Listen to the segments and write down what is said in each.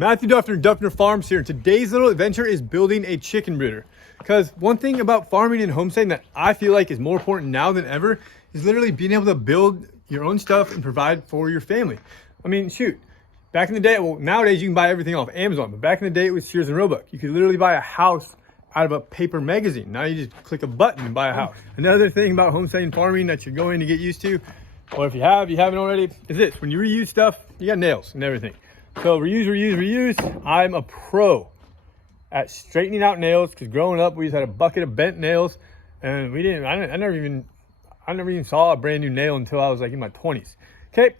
Matthew Duffner, Duffner Farms here. Today's little adventure is building a chicken brooder. Because one thing about farming and homesteading that I feel like is more important now than ever is literally being able to build your own stuff and provide for your family. I mean, shoot, back in the day, well, nowadays you can buy everything off Amazon, but back in the day it was Sears and Roebuck. You could literally buy a house out of a paper magazine. Now you just click a button and buy a house. Another thing about homesteading farming that you're going to get used to, or if you haven't already, is this. When you reuse stuff, you got nails and everything. So reuse. I'm a pro at straightening out nails because growing up we just had a bucket of bent nails, and I never even saw a brand new nail until I was like in my 20s. Okay,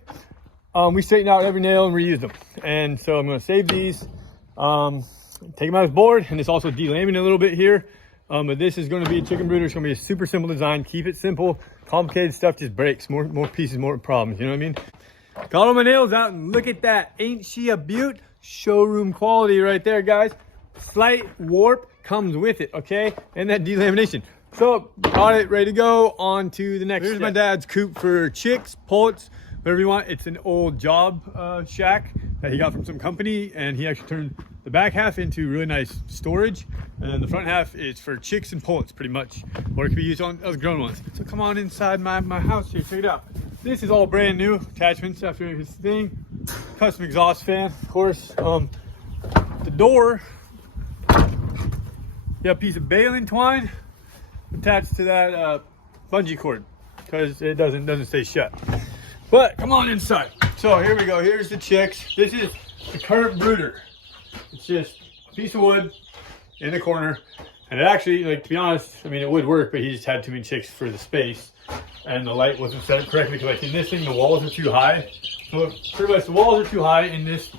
we straighten out every nail and reuse them. And so I'm going to save these, take them out of the board, and it's also delaminate a little bit here. But this is going to be a chicken brooder. It's going to be a super simple design. Keep it simple. Complicated stuff just breaks. More pieces, more problems. You know what I mean? Got all my nails out, and look at that. Ain't she a beaut? Showroom quality right there, guys. Slight warp comes with it, okay? And that delamination. So got it ready to go on to the next step. My dad's coop for chicks, pullets, whatever you want. It's an old job shack that he got from some company, and he actually turned the back half into really nice storage, and then the front half is for chicks and pullets pretty much, or it can be used on as grown ones. So come on inside my house here, check it out. This is all brand new attachments after his thing. Custom exhaust fan, of course. The door, you got a piece of baling twine attached to that bungee cord because it doesn't stay shut. But come on inside. So here we go. Here's the chicks. This is the current brooder. It's just a piece of wood in the corner, and it actually, like, to be honest, I mean, it would work, but he just had too many chicks for the space, and the light wasn't set up correctly because, like, in this thing the walls are too high. So pretty much the walls are too high in this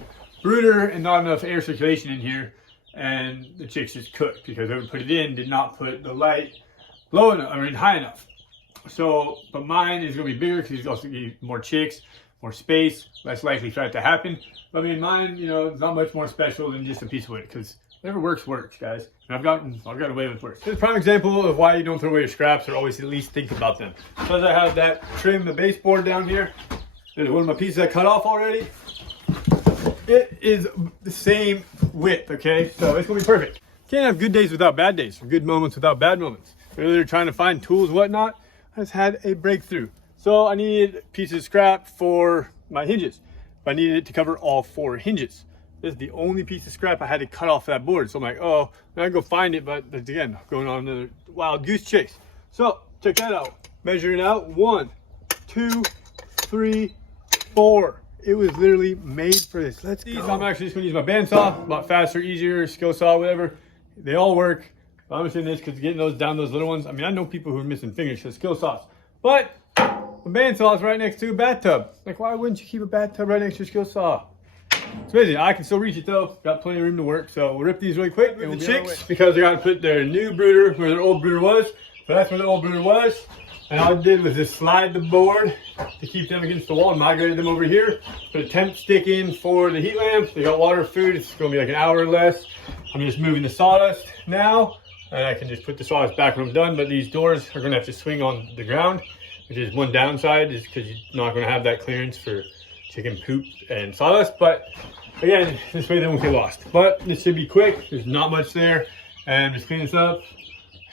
brooder and not enough air circulation in here, and the chicks just cooked because whoever put it in did not put the light low enough, I mean high enough. So, but mine is going to be bigger because he's also going to get more chicks, more space, less likely for that to happen. But I mean, mine, you know, it's not much more special than just a piece of wood because whatever works, guys. And I've got away with worse. Here's a prime example of why you don't throw away your scraps, or always at least think about them. Because I have that trim, the baseboard down here. There's one of my pieces I cut off already. It is the same width, okay? So it's gonna be perfect. Can't have good days without bad days, or good moments without bad moments. Earlier trying to find tools, whatnot, I just had a breakthrough. So I needed a piece of scrap for my hinges. But I needed it to cover all 4 hinges. This is the only piece of scrap I had to cut off that board. So I'm like, oh, I gotta go find it, but again, going on another wild goose chase. So check that out. Measuring out 1, 2, 3, 4. It was literally made for this. Let's go. I'm actually just gonna use my bandsaw. A lot faster, easier, skill saw, whatever. They all work. But I'm just doing this because getting those down, those little ones. I mean, I know people who are missing fingers because skill saws. But the bandsaw is right next to a bathtub. Like, why wouldn't you keep a bathtub right next to your skill saw? It's amazing. I can still reach it though. Got plenty of room to work. So we'll rip these really quick. And the chicks, because they got to put their new brooder where their old brooder was. So that's where the old brooder was. And all I did was just slide the board to keep them against the wall and migrated them over here. Put a temp stick in for the heat lamp. They got water, food. It's going to be like an hour or less. I'm just moving the sawdust now. And I can just put the sawdust back when I'm done. But these doors are going to have to swing on the ground, which is one downside, is because you're not going to have that clearance for chicken poop and sawdust. But again, this way they won't get lost. But this should be quick. There's not much there. And just clean this up.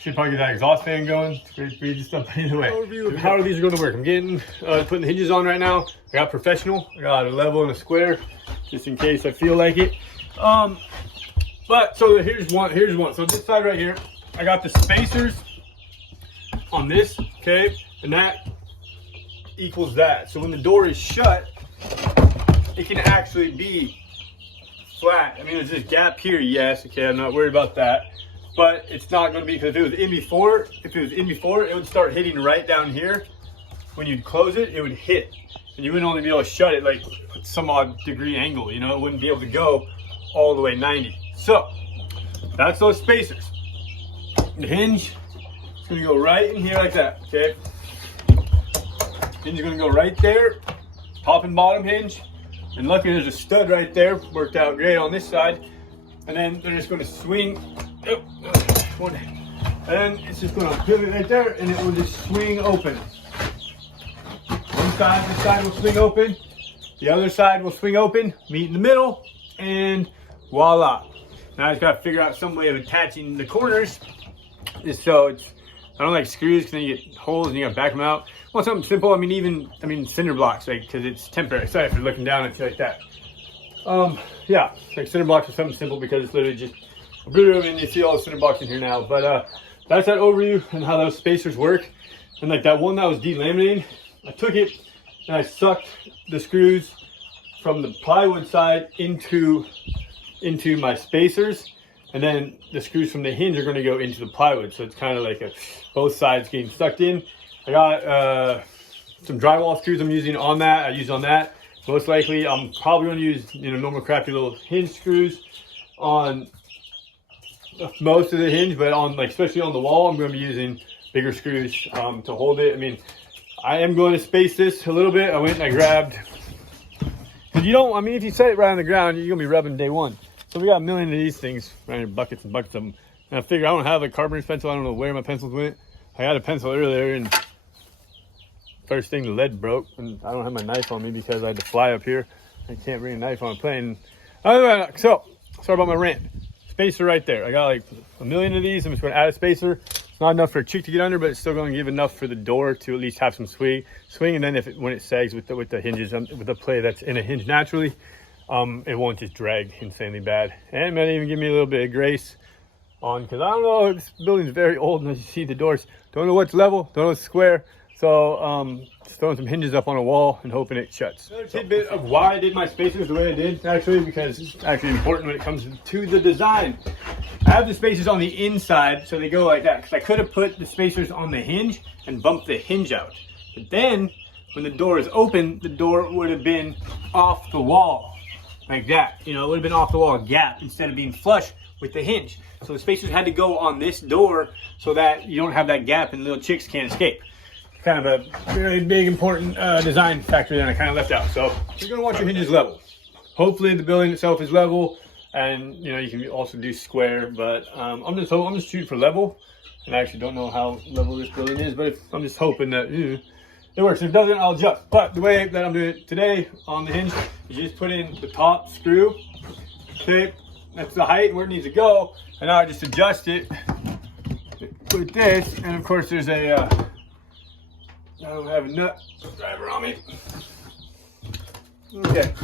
Should probably get that exhaust fan going. It's great for you just stuff either way. Overview of how these are going to work. I'm getting putting the hinges on right now. I got professional. I got a level and a square, just in case I feel like it. But so here's one. So this side right here, I got the spacers on this, okay, and that equals that. So when the door is shut, it can actually be flat. I mean, there's this gap here, yes, okay, I'm not worried about that. But it's not going to be, because if it was in before, it would start hitting right down here. When you'd close it, it would hit. And you wouldn't only be able to shut it like some odd degree angle, you know, it wouldn't be able to go all the way 90. So that's those spacers. The hinge is going to go right in here like that, okay? Hinge is going to go right there, top and bottom hinge. And luckily there's a stud right there, worked out great on this side. And then they're just going to swing. And it's just going to pivot right there, and it will just swing open. One side, this side will swing open. The other side will swing open, meet in the middle, and Voila. Now I just gotta figure out some way of attaching the corners, just so it's, I don't like screws because then you get holes and you gotta back them out. I want something simple. I mean cinder blocks, like, because it's temporary. Sorry if you're looking down and feel like that. Yeah, like cinder blocks are something simple because it's literally just a Brooder, and you see all the cinder blocks in here now. But that's that overview and how those spacers work. And like that one that was delaminating, I took it and I sucked the screws from the plywood side into my spacers, and then the screws from the hinge are going to go into the plywood. So it's kind of like both sides getting sucked in. I got some drywall screws I'm using on that. I used on that. Most likely, I'm probably going to use normal crappy little hinge screws on most of the hinge, but on especially on the wall, I'm going to be using bigger screws to hold it. I mean, I am going to space this a little bit. I went and I grabbed, because if you set it right on the ground, you're going to be rubbing day one. So we got a million of these things right in buckets and buckets of them. And I figure I don't have a carpenter's pencil. I don't know where my pencils went. I had a pencil earlier, and first thing the lead broke, and I don't have my knife on me because I had to fly up here. I can't bring a knife on a plane. So, sorry about my rant. Spacer right there. I got like a million of these. I'm just going to add a spacer. It's not enough for a chick to get under, but it's still going to give enough for the door to at least have some swing. And then when it sags with the hinges, with the play that's in a hinge naturally, it won't just drag insanely bad. And it might even give me a little bit of grace on, because I don't know, this building's very old, and as you see the doors, don't know what's level, don't know what's square. So just throwing some hinges up on a wall and hoping it shuts. Another tidbit of why I did my spacers the way I did, actually, because it's actually important when it comes to the design. I have the spacers on the inside, so they go like that, because I could have put the spacers on the hinge and bumped the hinge out. But then, when the door is open, the door would have been off the wall, like that. It would have been off the wall gap instead of being flush with the hinge. So the spacers had to go on this door so that you don't have that gap and little chicks can't escape. Kind of a very big, important design factor that I kind of left out. So you're going to want your hinges level. Hopefully the building itself is level, and you can also do square, but I'm just shooting for level. And I actually don't know how level this building is, but I'm just hoping that it works. If it doesn't, I'll adjust. But the way that I'm doing it today on the hinge, you just put in the top screw. Okay, that's the height where it needs to go, and now I just adjust it with this. And of course there's a I don't have a nut driver on me. Okay.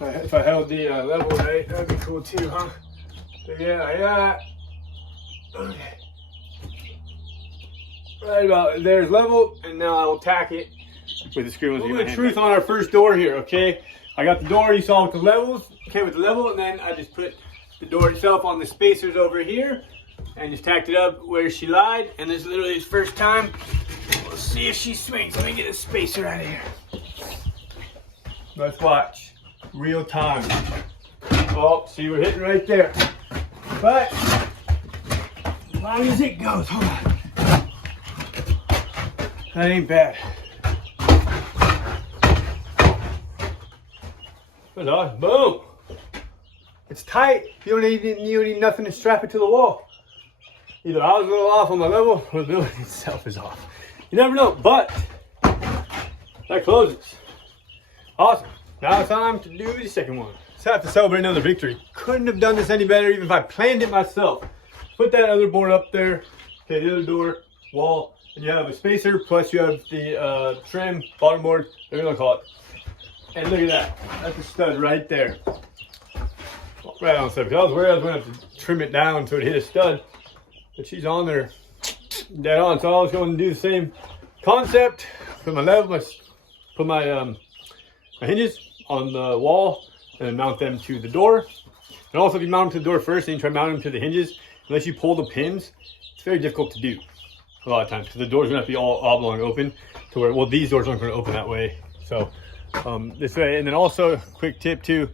If I held the level right, that'd be cool too, huh? So yeah. Okay. Right about there's level, and now I will tack it with the screw. A little bit of truth on our first door here, okay? I got the door you saw with the levels, okay, with the level, and then I just put the door itself on the spacers over here. And just tacked it up where she lied, and this is literally his first time. We'll see if she swings. Let me get a spacer out of here. Let's watch. Real time. Oh, see, we're hitting right there. But as long as it goes, hold on. That ain't bad. Boom. It's tight. You don't need nothing to strap it to the wall. Either I was a little off on my level, or the building itself is off. You never know, but that closes. Awesome. Now it's time to do the second one. Just have to celebrate another victory. Couldn't have done this any better, even if I planned it myself. Put that other board up there. Okay, the other door, wall, and you have a spacer, plus you have the trim, bottom board, whatever you want to call it. And look at that. That's a stud right there. Right on stud. I was worried I was going to have to trim it down so it hit a stud. But she's on there dead on. So I was going to do the same concept. Put my level, put my hinges on the wall, and then mount them to the door. And also, if you mount them to the door first and you try mounting them to the hinges, unless you pull the pins, it's very difficult to do a lot of times, because the door's going to have to be all oblong open to where, well, these doors aren't going to open that way. So this way. And then also, quick tip too,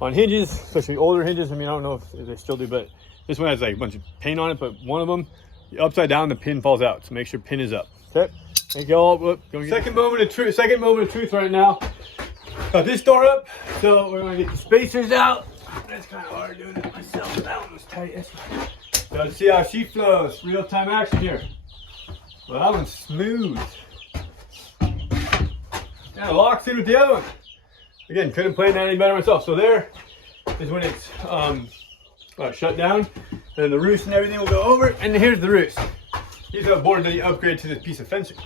on hinges, especially older hinges. I mean, I don't know if they still do, but this one has like a bunch of paint on it, but one of them, upside down, the pin falls out. So make sure pin is up. Okay. Thank you all. Second moment of truth right now. Got this door up, so we're gonna get the spacers out. That's kind of hard doing it myself. That one was tight. That's right. So let's see how she flows. Real time action here. Well, that one's smooth. Yeah, it locks in with the other one. again, couldn't plan that any better myself. So there is when it's shut down, and the roost and everything will go over. And here's the roost. These are boards that you upgrade to this piece of fencing.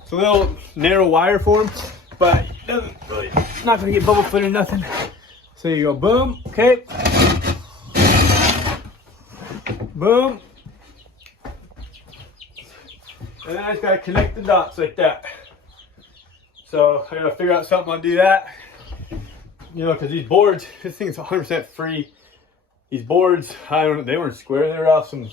It's a little narrow wire for them, but it doesn't really, not gonna get bubble foot or nothing. So you go boom, okay, boom, and then I just gotta connect the dots like that. So I gotta figure out something I'll do that. You know, because these boards, this thing is 100% free. These boards, I don't know, they weren't square. They were off some, I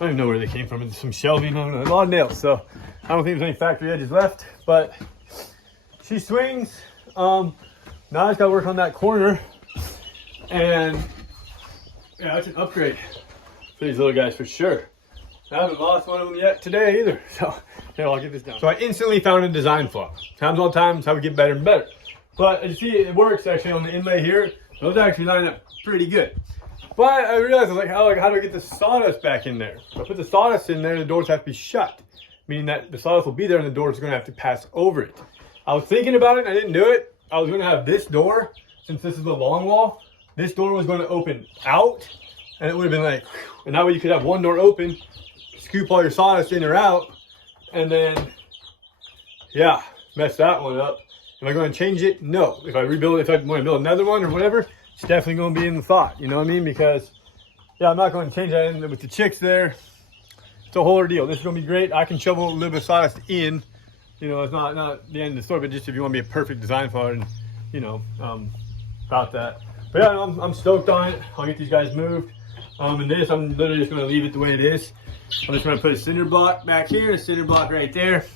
don't even know where they came from. It's some shelving, I don't know, a lot of nails. So I don't think there's any factory edges left, but she swings. Now I just gotta work on that corner. And yeah, that's an upgrade for these little guys for sure. I haven't lost one of them yet today either. So yeah, I'll get this done. So I instantly found a design flaw. Times on times, how we get better and better. But as you see, it works actually on the inlay here. Those actually line up pretty good. But I realized, I was like, how do I get the sawdust back in there? If I put the sawdust in there, the doors have to be shut, meaning that the sawdust will be there and the doors are going to have to pass over it. I was thinking about it and I didn't do it. I was going to have this door, since this is the long wall, this door was going to open out, and it would have been like, and that way you could have one door open, scoop all your sawdust in or out, and then, yeah, mess that one up. Am I going to change it? No. If I rebuild it, if I want to build another one or whatever, it's definitely going to be in the thought. You know what I mean? Because, yeah, I'm not going to change that. And with the chicks there, it's a whole ordeal. This is going to be great. I can shovel a little bit of sawdust in. You know, it's not the end of the story, but just if you want to be a perfect design flaw and, you know, about that. But yeah, I'm stoked on it. I'll get these guys moved. And this, I'm literally just going to leave it the way it is. I'm just going to put a cinder block back here, a cinder block right there.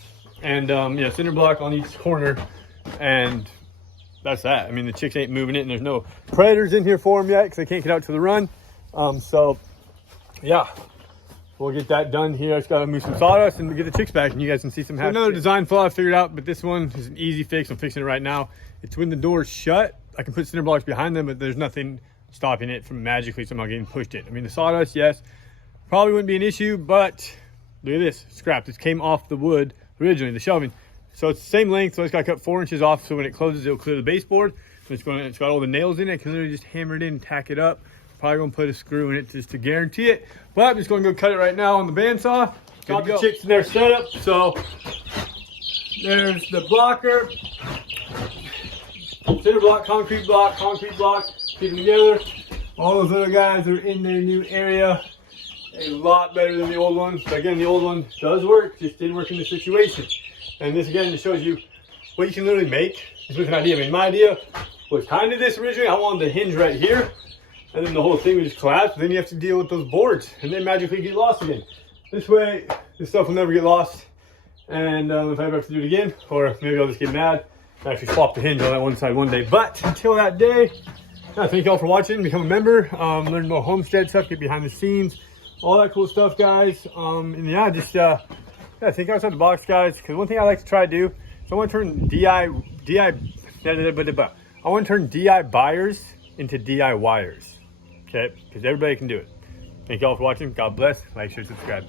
And, yeah, cinder block on each corner. And that's that. I mean, the chicks ain't moving it, and there's no predators in here for them yet because they can't get out to the run. So yeah, we'll get that done here. I just gotta move some sawdust and get the chicks back, and you guys can see some. So another design flaw I figured out, but this one is an easy fix. I'm fixing it right now. It's when the door's shut. I can put cinder blocks behind them, but there's nothing stopping it from magically somehow getting pushed in. I mean, the sawdust, yes, probably wouldn't be an issue, but look at this scrap. This came off the wood originally, the shelving. So it's the same length, so I just got to cut 4 inches off so when it closes, it'll clear the baseboard. It's got all the nails in it. I can literally just hammer it in and tack it up. Probably going to put a screw in it just to guarantee it. But I'm just going to go cut it right now on the bandsaw. Got the chicks in their setup. So there's the blocker. Cinder block, concrete block, keep them together. All those little guys are in their new area. A lot better than the old one. But again, the old one does work, just didn't work in this situation. And this again just shows you what you can literally make just with an idea. I mean, my idea was kind of this originally. I wanted the hinge right here, and then the whole thing would just collapse. But then you have to deal with those boards, and they magically get lost again. This way, this stuff will never get lost. And if I ever have to do it again, or maybe I'll just get mad and actually swap the hinge on that one side one day. But until that day, yeah, thank you all for watching. Become a member, learn more Homestead stuff, get behind the scenes, all that cool stuff, guys. And yeah, just yeah, think outside the box, guys, because one thing I like to try to do is I want to turn I want to turn DI buyers into DIYers, okay? Because everybody can do it. Thank you all for watching. God bless. Like, share, subscribe.